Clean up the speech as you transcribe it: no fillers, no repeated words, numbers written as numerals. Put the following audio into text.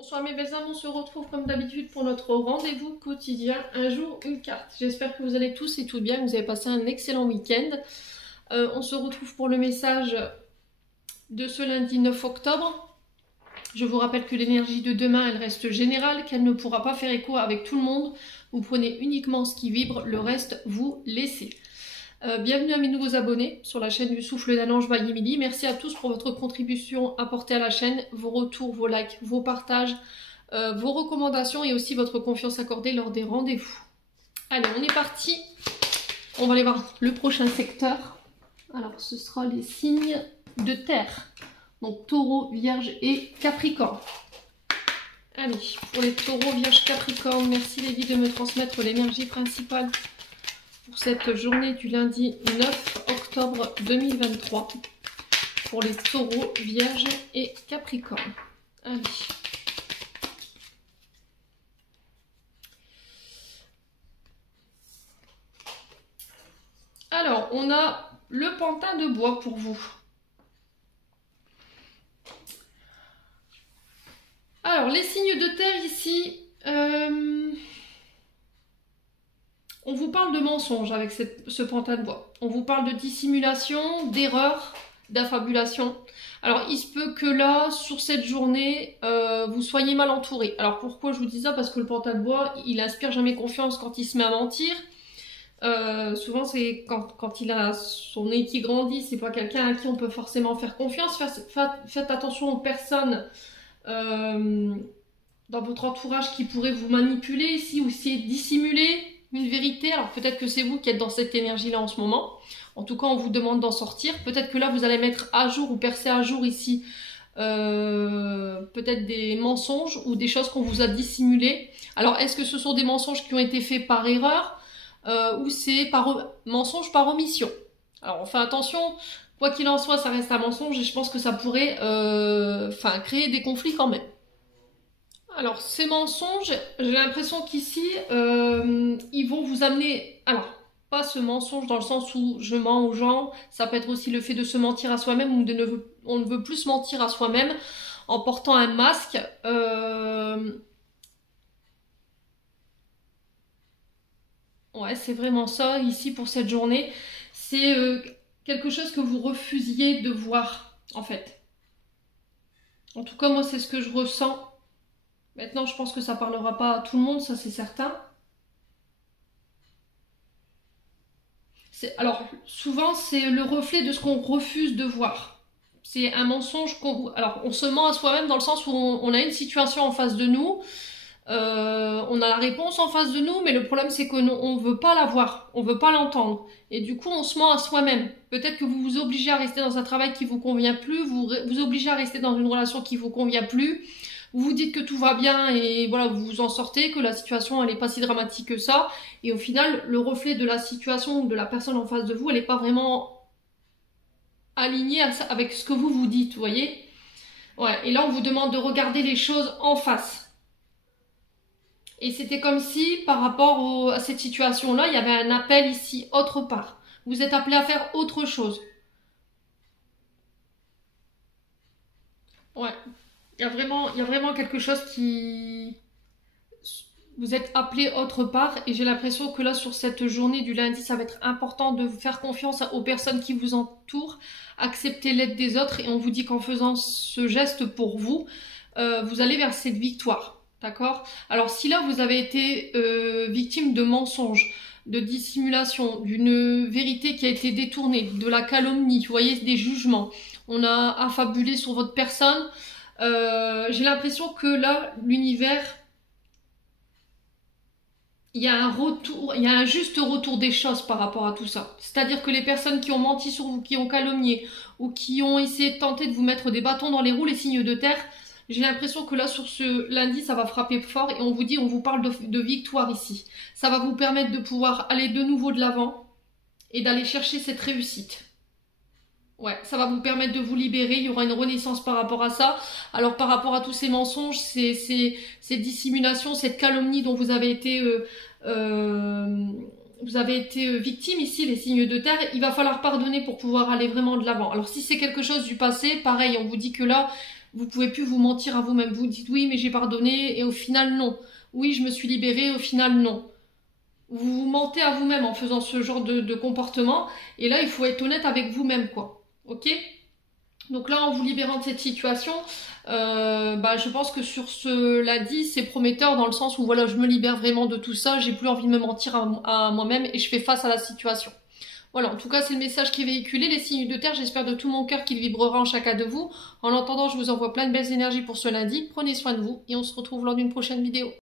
Bonsoir mes belles âmes, on se retrouve comme d'habitude pour notre rendez-vous quotidien, un jour, une carte. J'espère que vous allez tous et toutes bien, que vous avez passé un excellent week-end. On se retrouve pour le message de ce lundi 9 octobre. Je vous rappelle que l'énergie de demain, elle reste générale, qu'elle ne pourra pas faire écho avec tout le monde. Vous prenez uniquement ce qui vibre, le reste, vous laissez. Bienvenue à mes nouveaux abonnés sur la chaîne du Souffle d'un Ange by Emily. Merci à tous pour votre contribution apportée à la chaîne, vos retours, vos likes, vos partages, vos recommandations et aussi votre confiance accordée lors des rendez-vous. Allez, on est parti. On va aller voir le prochain secteur. Alors, ce sera les signes de terre. Donc, Taureau, Vierge et Capricorne. Allez, pour les Taureaux, Vierge, Capricorne, merci les vies de me transmettre l'énergie principale pour cette journée du lundi 9 octobre 2023 pour les Taureaux, Vierges et Capricorne. Allez. Alors, on a le pantin de bois pour vous. Alors, les signes de terre ici... on vous parle de mensonges avec ce pantin de bois. On vous parle de dissimulation, d'erreur, d'affabulation. Alors, il se peut que là, sur cette journée, vous soyez mal entouré. Alors, pourquoi je vous dis ça? Parce que le pantin de bois, il inspire jamais confiance quand il se met à mentir. Souvent, c'est quand il a son nez qui grandit, c'est pas quelqu'un à qui on peut forcément faire confiance. Faites attention aux personnes dans votre entourage qui pourraient vous manipuler ici ou essayer de dissimuler une vérité. Alors peut-être que c'est vous qui êtes dans cette énergie là en ce moment, en tout cas on vous demande d'en sortir. Peut-être que là vous allez mettre à jour ou percer à jour ici peut-être des mensonges ou des choses qu'on vous a dissimulées. Alors est-ce que ce sont des mensonges qui ont été faits par erreur ou c'est mensonge par omission? Alors on fait attention, quoi qu'il en soit ça reste un mensonge et je pense que ça pourrait créer des conflits quand même. Alors, ces mensonges, j'ai l'impression qu'ici, ils vont vous amener... Alors, pas ce mensonge dans le sens où je mens aux gens, ça peut être aussi le fait de se mentir à soi-même ou on ne veut plus se mentir à soi-même en portant un masque. Ouais, c'est vraiment ça, ici, pour cette journée. C'est quelque chose que vous refusiez de voir, en fait. En tout cas, moi, c'est ce que je ressens. Maintenant, je pense que ça parlera pas à tout le monde, ça c'est certain. Alors, souvent, c'est le reflet de ce qu'on refuse de voir. C'est un mensonge qu'on... Alors, on se ment à soi-même dans le sens où on a une situation en face de nous, on a la réponse en face de nous, mais le problème c'est qu'on ne veut pas la voir, on veut pas l'entendre. Et du coup, on se ment à soi-même. Peut-être que vous vous obligez à rester dans un travail qui vous convient plus, vous obligez à rester dans une relation qui vous convient plus. Vous vous dites que tout va bien et voilà, vous vous en sortez, que la situation elle est pas si dramatique que ça. Et au final, le reflet de la situation ou de la personne en face de vous, elle n'est pas vraiment alignée avec ce que vous vous dites, vous voyez? Ouais, et là on vous demande de regarder les choses en face. Et c'était comme si, par rapport à cette situation-là, il y avait un appel ici, autre part. Vous êtes appelé à faire autre chose. Ouais. Il y a vraiment quelque chose qui... Vous êtes appelé autre part et j'ai l'impression que là, sur cette journée du lundi, ça va être important de faire confiance aux personnes qui vous entourent, accepter l'aide des autres et on vous dit qu'en faisant ce geste pour vous, vous allez vers cette victoire. D'accord? Alors si là, vous avez été victime de mensonges, de dissimulation, d'une vérité qui a été détournée, de la calomnie, vous voyez, des jugements, on a affabulé sur votre personne... j'ai l'impression que là, l'univers, il y a un retour, il y a un juste retour des choses par rapport à tout ça. C'est-à-dire que les personnes qui ont menti sur vous, qui ont calomnié, ou qui ont essayé de tenter de vous mettre des bâtons dans les roues, les signes de terre, j'ai l'impression que là, sur ce lundi, ça va frapper fort et on vous parle de victoire ici. Ça va vous permettre de pouvoir aller de nouveau de l'avant et d'aller chercher cette réussite. Ouais, ça va vous permettre de vous libérer, il y aura une renaissance par rapport à ça. Alors par rapport à tous ces mensonges, ces dissimulations, cette calomnie dont vous avez été victime ici, les signes de terre, il va falloir pardonner pour pouvoir aller vraiment de l'avant. Alors si c'est quelque chose du passé, pareil, on vous dit que là, Vous pouvez plus vous mentir à vous-même. Vous dites oui, mais j'ai pardonné, et au final, non. Oui, je me suis libérée, au final, non. Vous vous mentez à vous-même en faisant ce genre de comportement. Et là, il faut être honnête avec vous-même, quoi. Ok? Donc là, en vous libérant de cette situation, je pense que sur cela dit, c'est prometteur dans le sens où voilà, je me libère vraiment de tout ça, j'ai plus envie de me mentir à moi-même et je fais face à la situation. Voilà, en tout cas, c'est le message qui est véhiculé, les signes de terre. J'espère de tout mon cœur qu'il vibrera en chacun de vous. En attendant, je vous envoie plein de belles énergies pour ce lundi. Prenez soin de vous et on se retrouve lors d'une prochaine vidéo.